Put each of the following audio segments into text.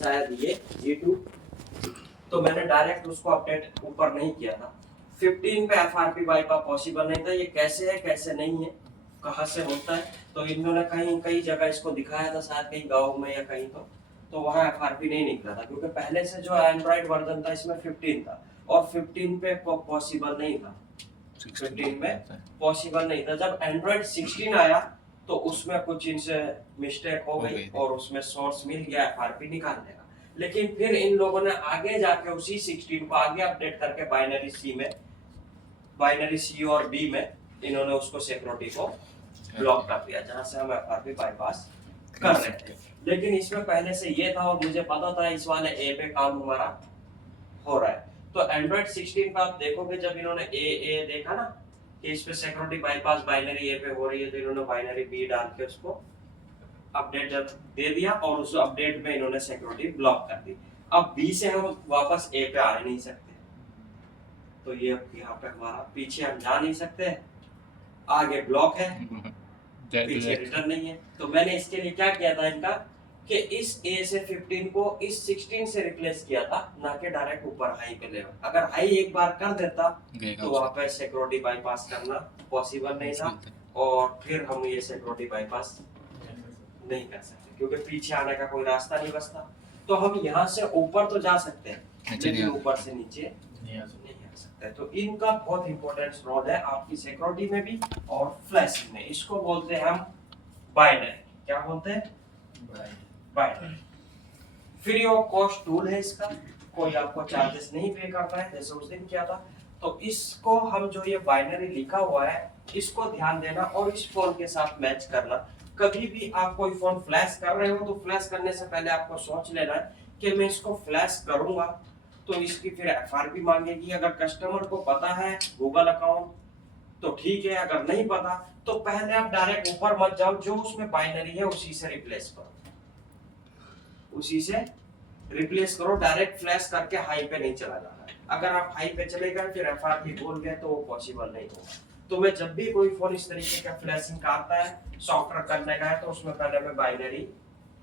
शायद ये G2, तो मैंने डायरेक्ट उसको अपडेट ऊपर नहीं किया था। 15 पे FRP बाईपास पॉसिबल नहीं था। ये कैसे है कैसे नहीं है, कहाँ से होता है, तो इन्होंने कई जगह इसको दिखाया था, शायद कहीं गाँव में या कहीं, तो वहाँ FRP नहीं निकला था, क्योंकि पहले से जो एंड्रॉइड वर्जन था इसमें 15 था और 15 पे पॉसिबल नहीं था। 15 में पॉसिबल नहीं था। जब एंड्रॉइड 16 आया तो उसमें कुछ इनसे मिस्टेक हो गई और उसमें सोर्स मिल गया FRP निकालने का। लेकिन फिर इन लोगों ने आगे जाके उसी 16 को आगे अपडेट करके बाइनरी सी और बी में इन्होंने उसको सिक्योरिटी को ब्लॉक कर दिया, जहां से हम FRP बाईपास कर रहे थे। लेकिन इसमें पहले से ये था और मुझे पता था इस वाले ए पे काम हमारा हो रहा है। तो एंड्रॉइड 16 पे आप देखोगे, जब इन्होंने ए देखा ना कि इस पे सिक्योरिटी बाईपास बाइनरी ए पे हो रही है, तो इन्होंने बाइनरी बी डाल के उसको अपडेट दे दिया और उस अपडेट में इन्होंने सिक्योरिटी ब्लॉक कर दी। अब बी से हम वापस ए पे आ नहीं सकते, तो ये यहाँ पे हमारा पीछे हम जा नहीं सकते, आगे ब्लॉक है, पीछे रिटर्न नहीं है। तो मैंने इसके लिए क्या किया था इनका कि इस ए से 15 को इस 16 से रिप्लेस किया था, ना कि डायरेक्ट ऊपर हाई पे ले। अगर हाई एक बार कर देता तो वहां पे सिक्योरिटी बाईपास करना पॉसिबल नहीं था और फिर हम ये सिक्योरिटी बाईपास नहीं कर सकते, क्योंकि पीछे आने का कोई रास्ता नहीं बचता। तो हम यहाँ से ऊपर तो जा सकते हैं, लेकिन ऊपर से नीचे नहीं आ सकते। तो इनका बहुत इंपॉर्टेंट रोल है आपकी सिक्योरिटी में भी और फ्लैशिंग में। इसको बोलते हैं हम बाइनरी। क्या बोलते हैं? Binary. Free of cost tool है इसका, कोई आपको चार्जेस नहीं पे करना है, जैसे उस दिन किया था। तो इसको हम जो ये बाइनरी लिखा हुआ है इसको ध्यान देना और इस फोन के साथ मैच करना। कभी भी आप कोई फोन फ्लैश कर रहे हो तो फ्लैश करने से पहले आपको सोच लेना है कि मैं इसको फ्लैश करूंगा तो इसकी फिर FRP मांगेगी। अगर कस्टमर को पता है गूगल अकाउंट तो ठीक है, अगर नहीं पता तो पहले आप डायरेक्ट ऊपर मत जाओ, जो उसमें बाइनरी है उसी से रिप्लेस करो, डायरेक्ट फ्लैश करके हाई पे नहीं चला जाना। अगर आप हाई पे चले गए फिर FRP भूल गए तो वो पॉसिबल नहीं होगा। तो मैं जब भी कोई फोन इस तरीके का फ्लैशिंग का आता है, सॉफ्टवेयर करने का है, तो उसमें पहले मैं बाइनरी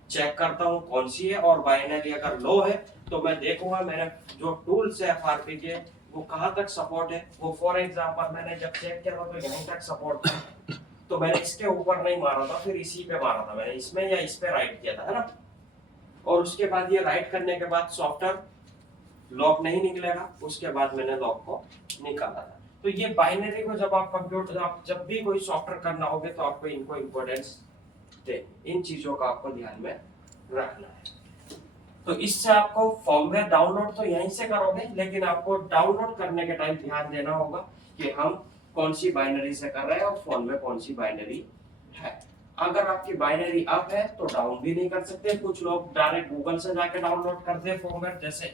चेक करता हूँ कौन सी है, और बाइनरी अगर लो है तो मैं देखूंगा मैंने जो टूल्स है FRP के वो कहाँ तक सपोर्ट है। वो फॉर एग्जांपल मैंने जब चेक किया था तो यहीं तक सपोर्ट था, तो मैंने इसके ऊपर नहीं मारा था, फिर इसी पे मारा था मैंने, इसमें या इस पे राइट किया था, है ना। और उसके बाद ये राइट करने के बाद सॉफ्टवेयर लॉक नहीं निकलेगा, उसके बाद मैंने लॉक को निकाला था। तो ये बाइनरी को जब आप कंप्यूटर आप जब भी कोई सॉफ्टवेयर करना होगा तो आपको इनको इंपॉर्टेंस दे, इन चीजों का आपको ध्यान में रखना है। तो इससे आपको फॉर्मवेयर डाउनलोड तो यहीं से करोगे, लेकिन आपको डाउनलोड करने के टाइम ध्यान देना होगा कि हम कौन सी बाइनरी से कर रहे हैं और फोन में कौन सी बाइनरी है। अगर आपकी बाइनरी अप है तो डाउन भी नहीं कर सकते। कुछ लोग डायरेक्ट गूगल से जाके डाउनलोड करते हैं फॉर्मवेयर, जैसे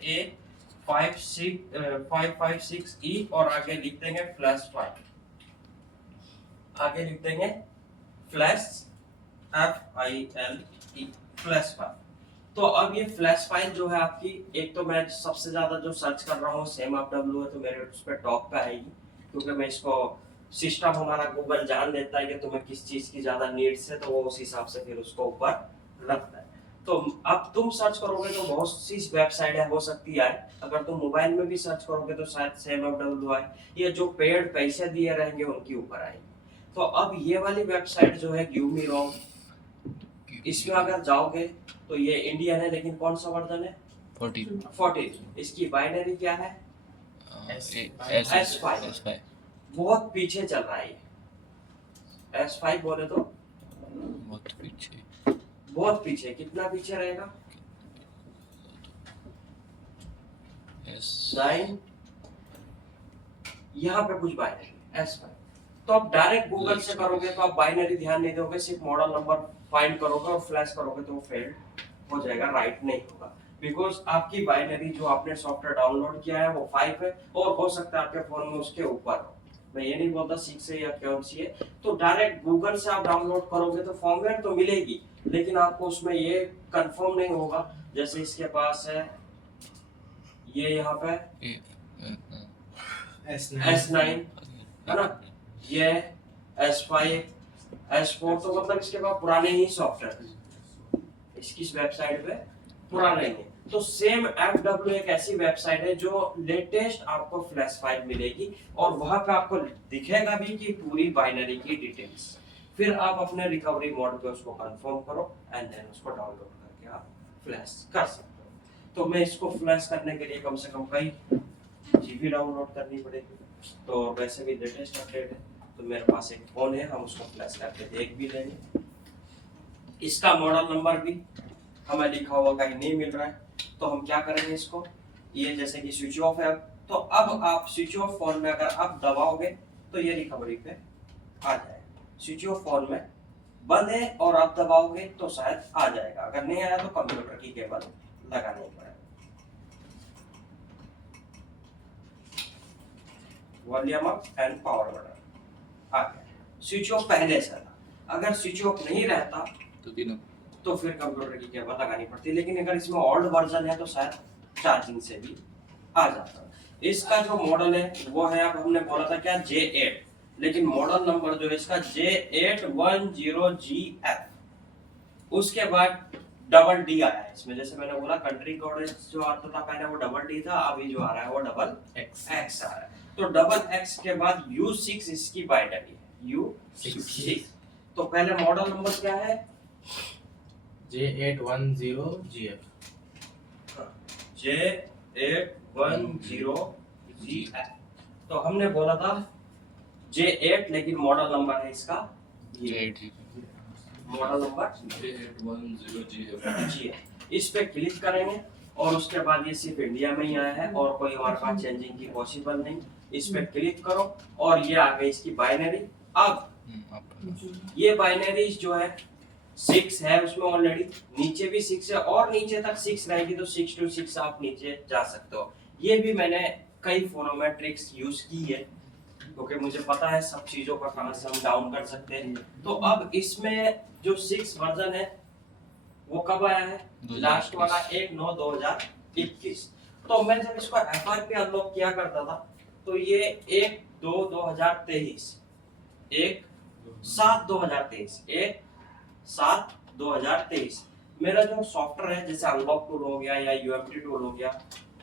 A556E और आगे लिख देंगे फ्लैश फाइल, आगे लिख देंगे फ्लैश FILE फ्लैश फाइल। तो अब ये फ्लैश फाइल जो है आपकी, एक तो मैं सबसे ज्यादा जो सर्च कर रहा हूँ SEMFW है, तो मेरे उस पर टॉप पे आएगी, क्योंकि मैं इसको सिस्टम हमारा गूगल जान लेता है कि तुम्हें किस चीज की ज्यादा नीड्स है, तो वो उस हिसाब से फिर उसको ऊपर रखता है। तो अब तुम सर्च करोगे तो बहुत सी वेबसाइट है, हो सकती है अगर तुम मोबाइल में भी सर्च करोगे तो शायद SEMFW है, ये जो पेड पैसे दिए रहेंगे उनके ऊपर आएगी। तो अब ये वाली वेबसाइट जो है गिव मी रॉन्ग, इसमें अगर जाओगे तो ये इंडियन है, लेकिन कौन सा वर्जन है? 14। इसकी बाइनरी क्या है? S5। बहुत पीछे चल रहा है ये S5, बोले तो बहुत पीछे। कितना पीछे रहेगा? 9। यहाँ पे कुछ बाइनरी S5। तो आप डायरेक्ट गूगल से करोगे तो आप बाइनरी ध्यान नहीं दोगे, सिर्फ मॉडल नंबर फाइंड करोगे और फ्लैश करोगे तो वो फेल्ड हो जाएगा, राइट नहीं होगा। बिकॉज आपकी बाइनरी जो आपने सॉफ्टवेयर डाउनलोड किया है वो 5 है, और हो सकता है आपके फोन में उसके ऊपर हो। मैं ये नहीं बोलता 6 है या कौन सी है। तो डायरेक्ट गूगल से आप डाउनलोड करोगे तो फॉर्मवेयर तो मिलेगी, लेकिन आपको उसमें ये कंफर्म नहीं होगा। जैसे इसके पास है ये यहाँ पे S9 है ना, ये S5 S4, तो मतलब इसके पास पुराने ही सॉफ्टवेयर, इसकी वेबसाइट पे पुराने ही है। तो सेम FW एक ऐसी वेबसाइट है जो लेटेस्ट आपको फ्लैश फाइल मिलेगी और वहां पे आपको दिखेगा भी कि पूरी बाइनरी की डिटेल्स। फिर आप अपने रिकवरी मोड पे उसको कंफर्म करो एंड देन उसको डाउनलोड करके आप फ्लैश कर सकते हो। तो मैं इसको फ्लैश करने के लिए कम से कम कई जीबी डाउनलोड करनी पड़ेगी। तो वैसे भी लेटेस्ट अपडेट है, तो मेरे पास एक फोन है, हम उसको फ्लैश करके देख भी लेंगे। इसका मॉडल नंबर भी हमें लिखा हुआ कहीं नहीं मिल रहा है, तो हम क्या करेंगे इसको, ये जैसे कि स्विच ऑफ है, तो अब आप स्विच ऑफ फोन में अगर आप दबाओगे तो ये रिकवरी पे आ जाएगा। स्विच ऑफ फोन में बंद है और आप दबाओगे तो शायद आ जाएगा, अगर नहीं आया तो कंप्यूटर की केबल लगानी पड़ेगा। Volume up and power button आ गया। स्विच ऑफ पहले से था, अगर स्विच ऑफ नहीं रहता तो फिर कंप्यूटर की केबल लगानी पड़ती, लेकिन अगर इसमें ओल्ड वर्जन है तो शायद चार्जिंग से भी आ जाता। इसका जो मॉडल है वो है, अब हमने बोला था क्या J8, लेकिन मॉडल नंबर जो है इसका J810GF। उसके बाद डबल डी आया है इसमें, जैसे मैंने बोला कंट्री कोड जो आता था पहले वो डबल डी था, अभी जो आ रहा है वो डबल एक्स आ रहा है। तो डबल एक्स के बाद U6 इसकी बाइनरी है, U6। तो पहले मॉडल नंबर क्या है, J810GF। J810GF। तो हमने बोला था J8, लेकिन मॉडल नंबर है इसका मॉडल नंबर J810GF। इस पे क्लिक करेंगे और उसके बाद ये सिर्फ इंडिया में ही आया है और कोई हमारे पास चेंजिंग की पॉसिबल नहीं। इस पे क्लिक करो और ये आ गई इसकी बाइनरी। अब ये बाइनरी जो है 6 है उसमें ऑलरेडी, नीचे भी 6 है और नीचे तक 6 रहेगी, तो 6 to 6 आप नीचे जा सकते हो। ये भी मैंने कई फोनों में ट्रिक्स यूज की है, क्योंकि मुझे पता है सब चीजों का कहां से हम डाउन कर सकते हैं। तो अब इसमें जो 6 वर्जन है वो कब आया है, लास्ट वाला 1/9/2021। तो मैं जब इसको FRP अनलॉक किया करता था तो ये 1/2/2023 1/7/2023 मेरा जो सॉफ्टवेयर है, जैसे अनलॉक टूल हो गया या UMT टूल हो गया,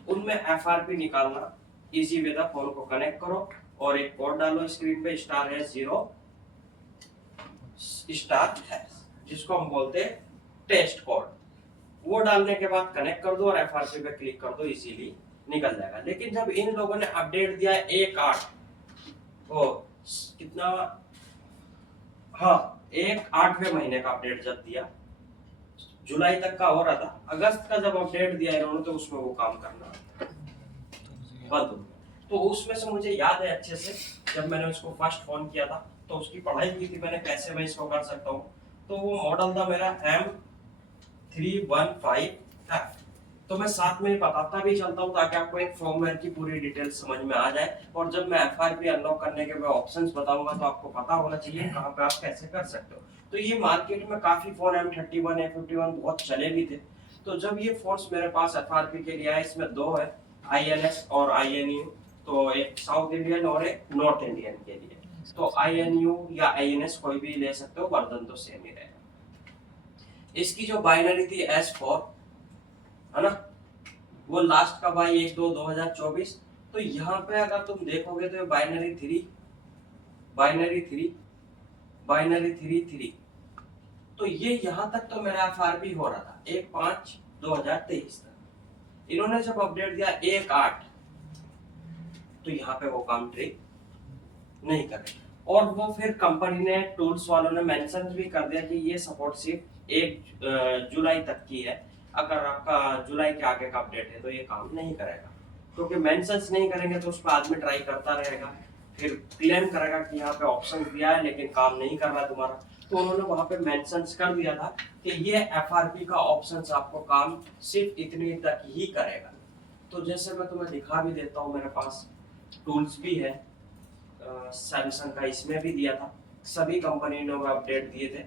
उनमें FRP निकालना इजी वे था। फोन को कनेक्ट करो और एक कोड डालो स्क्रीन पे, *0 जिसको हम बोलते हैं टेस्ट कोड। वो डालने के बाद कनेक्ट कर दो और FRP पे क्लिक कर दो, इजीली निकल जाएगा। लेकिन जब इन लोगों ने अपडेट दिया 1/8 वो कितना, हाँ 1/8वें महीने का अपडेट जब दिया, जुलाई तक का हो रहा था, अगस्त का जब अपडेट दिया इन्होंने तो उसमें वो काम करना बंद हो गया। तो उसमें से मुझे याद है अच्छे से, जब मैंने उसको फर्स्ट फोन किया था तो उसकी पढ़ाई की थी मैंने कैसे मैं इसको कर सकता हूँ। तो वो मॉडल था मेरा M315F। तो मैं साथ में बताता भी चलता हूँ ताकि आपको एक फर्मवेयर की पूरी डिटेल समझ में आ जाए, और जब मैं FRP अनलॉक करने के बाद ऑप्शंस बताऊंगा तो आपको पता होना चाहिए कहाँ पे आप कैसे कर सकते हो। तो ये मार्केट में काफी फोन M31 A51 बहुत चले भी थे। तो जब ये फोन्स मेरे पास FRP के लिए आए, इसमें दो है, INS और INU। तो एक साउथ इंडियन और एक नॉर्थ इंडियन के लिए। तो INU या INS कोई भी ले सकते हो, वर्जन तो सेम ही रहेगा। इसकी जो बाइनरी थी S4 है ना, वो लास्ट का भाई 1/2/2024। तो यहाँ पे अगर तुम देखोगे तो बाइनरी 3 तो ये यहाँ तक तो मेरा FRP हो रहा था 1/5/2023 तक। इन्होंने जब अपडेट दिया 1/8 तो यहाँ पे वो काम ट्रिक नहीं करे, और वो फिर कंपनी ने टूल्स वालों ने मेंशन भी कर दिया कि ये सपोर्ट सिर्फ 1 जुलाई तक की है, अगर आपका जुलाई के आगे का अपडेट है तो ये काम नहीं करेगा। क्योंकि मेंशंस नहीं करेंगे तो उस पर आदमी ट्राई करता रहेगा, फिर क्लेम करेगा कि यहाँ पे ऑप्शन दिया है लेकिन काम नहीं कर रहा तुम्हारा। तो उन्होंने वहां पे मेंशंस कर दिया था कि ये FRP का ऑप्शंस आपको काम सिर्फ इतनी तक ही करेगा। तो जैसे मैं तुम्हें दिखा भी देता हूँ, मेरे पास टूल्स भी है, सैमसंग का इसमें भी दिया था, सभी कंपनी ने अपडेट दिए थे।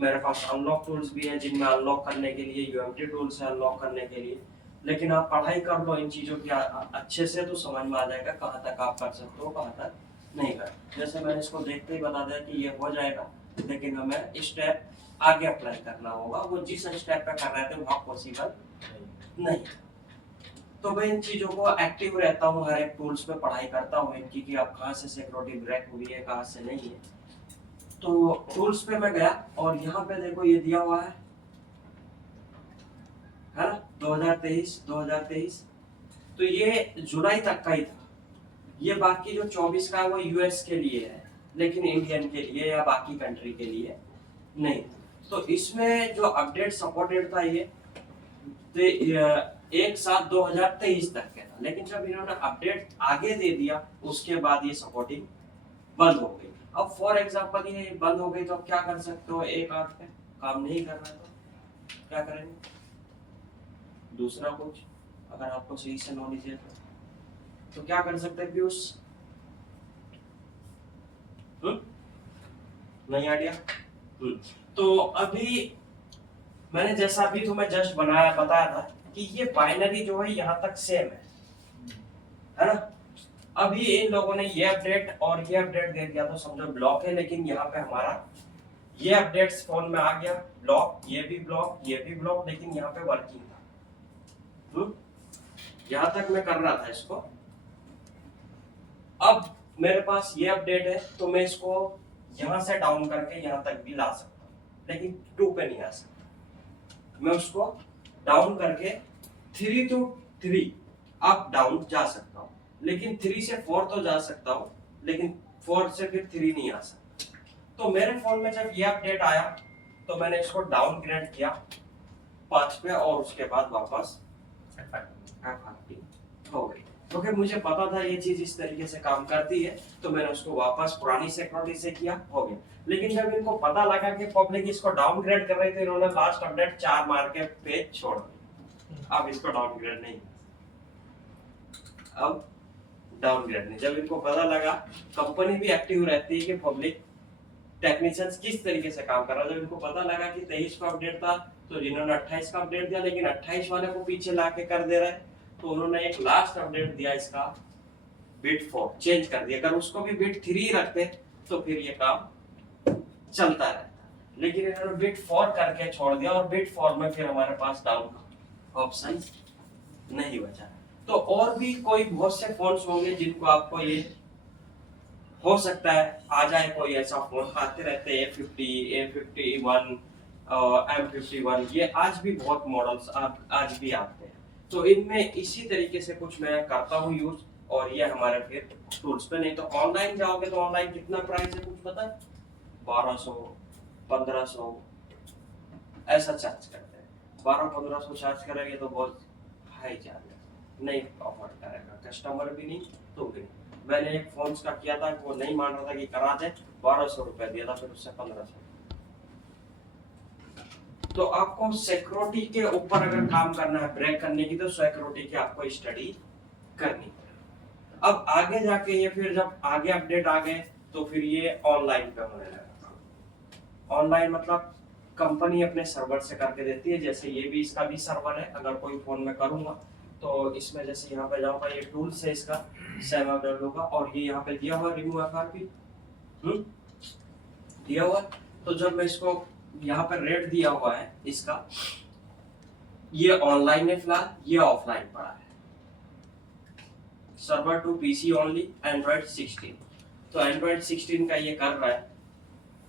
मेरे पास अनलॉक टूल्स भी हैं जिनमें अनलॉक करने के लिए UMT टूल्स है अनलॉक करने के लिए। लेकिन आप पढ़ाई कर लो इन चीज़ों की अच्छे से तो समझ में आ जाएगा कहाँ तक आप कर सकते हो कहाँ तक नहीं कर। जैसे मैंने इसको देखते ही बता दिया कि ये हो जाएगा, लेकिन हमें स्टेप आगे अप्लाई करना होगा, वो जिस स्टेप पे कर रहे थे वहाँ पॉसिबल नहीं। तो मैं इन चीजों को एक्टिव रहता हूँ, हर एक टूल्स पे पढ़ाई करता हूँ इनकी कि अब कहाँ से सिक्योरिटी ब्रेक हुई है, कहाँ से नहीं है। तो टूल्स पे मैं गया और यहाँ पे देखो ये दिया हुआ है ना, 2023। तो ये जुलाई तक का ही था। ये बाकी जो 24 का है वो यूएस के लिए है, लेकिन इंडियन के लिए या बाकी कंट्री के लिए नहीं। तो इसमें जो अपडेट सपोर्टेड था ये 1/7/2023 तक के था, लेकिन जब इन्होंने अपडेट आगे दे दिया उसके बाद ये सपोर्टिंग बंद हो गई। अब फॉर एग्जांपल ये बंद हो गई तो अब क्या कर सकते हो, 1/8 पे काम नहीं कर रहा तो क्या करेंगे, दूसरा कुछ अगर आपको सही से नॉलेज है तो क्या कर सकते हैं पीयूष? नहीं आइडिया। तो अभी मैंने जैसा अभी तुम्हें जस्ट बताया था कि ये बाइनरी जो है यहाँ तक सेम है ना। अभी इन लोगों ने ये अपडेट और ये अपडेट दे दिया तो समझो ब्लॉक है, लेकिन यहाँ पे हमारा ये अपडेट्स फोन में आ गया ब्लॉक, ये भी ब्लॉक, ये भी ब्लॉक, लेकिन यहाँ पे वर्किंग था। यहाँ तक मैं कर रहा था इसको। अब मेरे पास ये अपडेट है तो मैं इसको यहाँ से डाउन करके यहाँ तक भी ला सकता हूँ, लेकिन 2 पे नहीं आ सकता। मैं उसको डाउन करके 3 to 3 अप डाउन जा सकता हूँ, लेकिन 3 से 4 तो जा सकता हूँ, लेकिन 4 से फिर 3 नहीं आ सकता। तो मेरे फोन में जब ये अपडेट आया तो मैंने इसको डाउनग्रेड किया 5 पे और उसके बाद वापस हो गई, क्योंकि मुझे पता था ये चीज इस तरीके से काम करती है, तो मैंने उसको वापस पुरानी सिक्योरिटी से किया, हो गया। लेकिन जब इनको पता लगा कि पब्लिक इसको डाउनग्रेड कर रही थी, इन्होंने लास्ट अपडेट 4 मार के पेज छोड़ दिया। अब इसको डाउनग्रेड नहीं, अब डाउनग्रेड नहीं। जब इनको पता लगा, कंपनी भी एक्टिव रहती है कि पब्लिक टेक्नीशियंस किस तरीके से काम कर रहा है। जब इनको पता लगा कि 23 का अपडेट था तो जिन्होंने 28 का अपडेट दिया, लेकिन 28 वाले को पीछे लाके कर दे रहा है, तो उन्होंने एक लास्ट अपडेट दिया इसका बिट 4 चेंज कर दिया। अगर उसको भी बिट 3 रखते तो फिर ये काम चलता रहता, लेकिन इन्होंने बिट 4 करके छोड़ दिया और बिट 4 में फिर हमारे पास डाउन का ऑप्शन नहीं बचा। तो और भी कोई बहुत से फोन्स होंगे जिनको आपको ये हो सकता है आ जाए, कोई ऐसा फोन आते रहते हैं A50, A51, M51, ये आज भी बहुत मॉडल्स आज भी आते हैं। तो इनमें इसी तरीके से कुछ मैं करता हूँ यूज, और ये हमारे फिर टूल्स पे। नहीं तो ऑनलाइन जाओगे तो ऑनलाइन कितना प्राइस है कुछ पता है? 1200 1500 ऐसा चार्ज करते हैं। 1200-1500 चार्ज करेंगे तो बहुत हाई चार्ज है, नहीं अफोर्ड करेगा कस्टमर भी नहीं तो भी नहीं। मैंने एक फोन का किया था, वो नहीं मान रहा था कि करा दे, 1200 रुपए दिया था, फिर उससे 1500। तो आपको सिक्योरिटी के ऊपर अगर काम करना है ब्रेक करने की, तो सिक्योरिटी की आपको स्टडी करनी है। अब आगे जाके ये फिर जब आगे अपडेट आ गए तो फिर ये ऑनलाइन पे होने लगा। ऑनलाइन मतलब कंपनी अपने सर्वर से करके देती है, जैसे ये भी इसका भी सर्वर है। अगर कोई फोन में करूंगा तो इसमें जैसे यहाँ पे जाऊंगा, ये टूल्स है इसका, सेव अपडेट होगा, और ये यहाँ पे दिया हुआ रिमूव एफआरपी दिया हुआ। तो जब मैं इसको यहाँ पे रेट दिया हुआ है इसका, ये ऑनलाइन है फिलहाल, ये ऑफलाइन पड़ा है। Server to PC only, Android 16। तो एंड्रॉइड 16 का ये कर रहा है,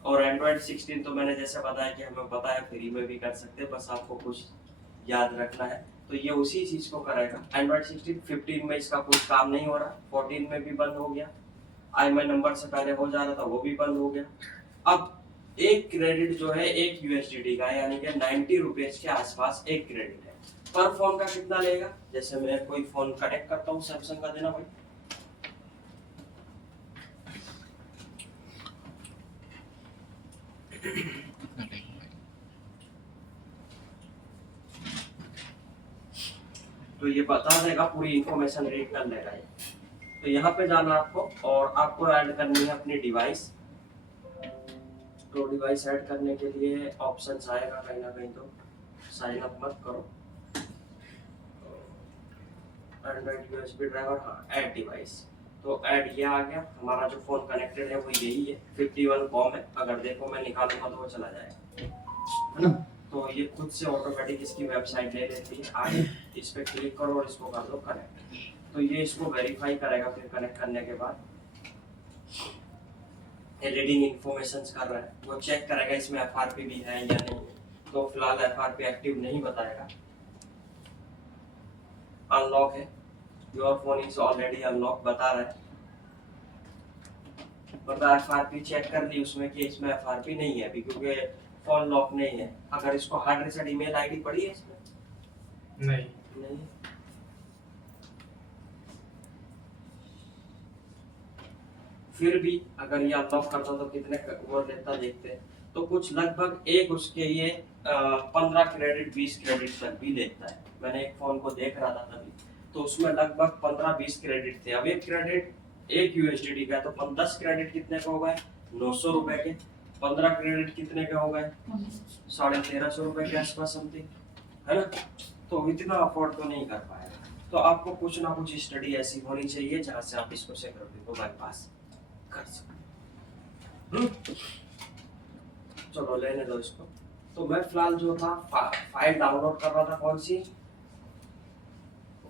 और एंड्रॉइड 16 तो मैंने जैसे बताया कि हमें पता है फ्री में भी कर सकते हैं, बस आपको कुछ याद रखना है। तो ये उसी चीज को करेगा। एंड्रॉइड 16, 15 में इसका कुछ काम नहीं हो रहा, 14 में भी बंद हो गया, IMEI नंबर से पहले हो जा रहा था वो भी बंद हो गया। अब एक क्रेडिट जो है 1 USDT का, यानी कि 90 रुपीज के आसपास एक क्रेडिट है। पर फोन का कितना लेगा? जैसे मैं कोई फोन कनेक्ट करता हूँ सैमसंग का, देना भाई। तो ये बता देगा, पूरी इंफॉर्मेशन रीड कर लेगा ये। तो यहाँ पे जाना आपको, और आपको ऐड करनी है अपनी डिवाइस। तो डिवाइस ऐड करने के लिए ऑप्शन आएगा कहीं ना कहीं, तो साइन अप मत करो। एंड्रॉइड USB ड्राइवर, हाँ ऐड डिवाइस। तो ऐड ये आ गया, हमारा जो फोन कनेक्टेड है वो यही है, 51 कॉम है। अगर देखो मैं निकालूंगा तो वो चला जाएगा, है ना। तो ये खुद से ऑटोमेटिक इसकी वेबसाइट ले लेती है। आप इस पे क्लिक करो और इसको कर दो कनेक्ट, तो ये इसको वेरीफाई करेगा। फिर कनेक्ट करने के बाद रीडिंग इन्फॉर्मेशन कर रहा है, वो चेक करेगा इसमें एफआरपी भी है या नहीं। तो फिलहाल एफआरपी एक्टिव नहीं बताएगा। अनलॉक है, your phone is already unlock बता रहा है, मतलब एफआरपी चेक कर ली उसमें कि इसमें एफआरपी नहीं है अभी, क्योंकि फोन लॉक नहीं है। अगर इसको हार्ड रीसेट ईमेल आईडी पड़ी है इसमें? नहीं। फिर भी अगर ये अनलॉक करता तो कितने वो देता देखते हैं। तो कुछ लगभग एक उसके ये 15 क्रेडिट 20 क्रेडिट तक भी लेता है। मैंने एक फोन को देख रहा था तभी, तो उसमें लगभग 15-20 क्रेडिट थे। अब एक क्रेडिट एक यूएसडीटी का, तो 10 क्रेडिट कितने का हो गए? 900 रुपए के। 15 क्रेडिट कितने के हो गए? 1350 रुपए के आसपास समथिंग, है ना। तो इतना अफोर्ड तो नहीं कर पाएगा। तो आपको कुछ ना कुछ स्टडी ऐसी होनी चाहिए जहाँ से आप इसको सिक्योरिटी को बाईपास कर सकते। चलो लेने दो इसको। तो मैं फिलहाल जो था फाइल डाउनलोड कर रहा था, कौन सी?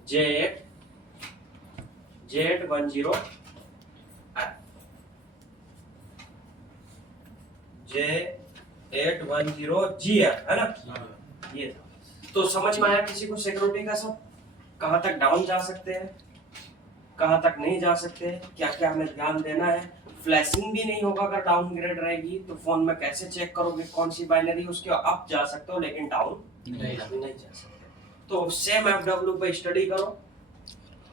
J810 J810GF, है ना? ये था। तो समझ में आया किसी को सिक्योरिटी का सब? कहाँ तक डाउन जा सकते हैं, कहाँ तक नहीं जा सकते हैं, क्या क्या हमें ध्यान देना है। फ्लैशिंग भी नहीं होगा अगर डाउनग्रेड रहेगी, तो फोन में कैसे चेक करोगे कौन सी बाइनरी उसके अप जा सकते हो लेकिन डाउन नहीं जा सकते। तो सेम FW पे स्टडी करो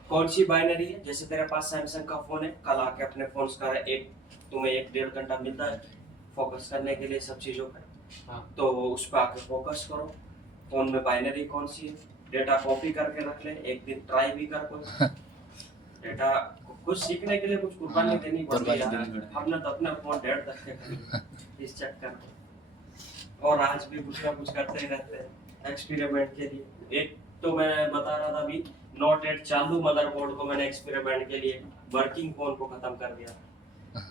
कौन सी बाइनरी है। जैसे तेरे पास सैमसंग का फोन है, कल आके अपने फोन का तुम्हें 1-1.5 घंटा मिलता है फोकस करने के लिए सब चीजों पर। तो उस पर आके फोकस करो, फोन में बाइनरी कौन सी है, डेटा कॉपी करके रख ले, एक दिन ट्राई भी कर कोई। डेटा कुछ सीखने के लिए कुछ कुर्बानी देनी पड़ती है। हमने तो अपना फोन 1.5 तक के इस चक्कर में, और आज भी कुछ ना कुछ करते ही रहते हैं एक्सपेरिमेंट के लिए। एक तो मैं बता रहा था अभी, नोट 8 चालू मदरबोर्ड को मैंने एक्सपेरिमेंट के लिए वर्किंग फोन को खत्म कर दिया।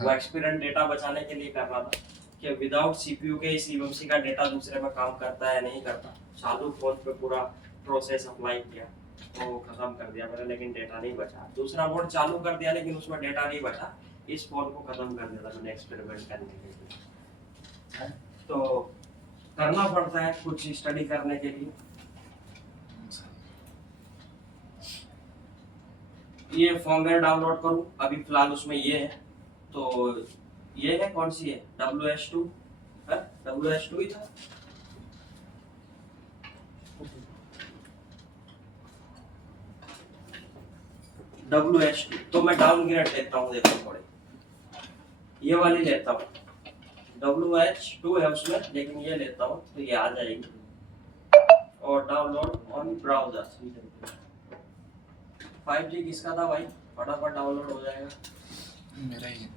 वो एक्सपेरिमेंट डेटा बचाने के लिए कर रहा था कि विदाउट सीपीयू के इस ईएमसी का डेटा दूसरे में काम करता है नहीं करता। चालू फोन पे पूरा प्रोसेस अप्लाई किया, तो खत्म कर दिया मैंने, लेकिन डेटा नहीं बचा। दूसरा बोर्ड चालू कर दिया लेकिन उसमें डेटा नहीं बचा। इस फोन को खत्म कर दिया था मैंने एक्सपेरिमेंट करने के लिए। तो करना पड़ता है कुछ स्टडी करने के लिए। ये फॉर्मवेयर डाउनलोड करूं अभी फिलहाल उसमें ये है। तो ये है कौन सी है? WS2 है, WS2 ही था। WS2 तो मैं डाउनग्रेड लेता हूँ, देखो थोड़े ये वाली लेता हूँ। WH2 है उसमें, लेकिन ये लेता हूँ तो ये आ जाएगी। और डाउनलोड ऑन ब्राउजर 5G किसका था भाई? फटाफट डाउनलोड हो जाएगा। मेरा ही है।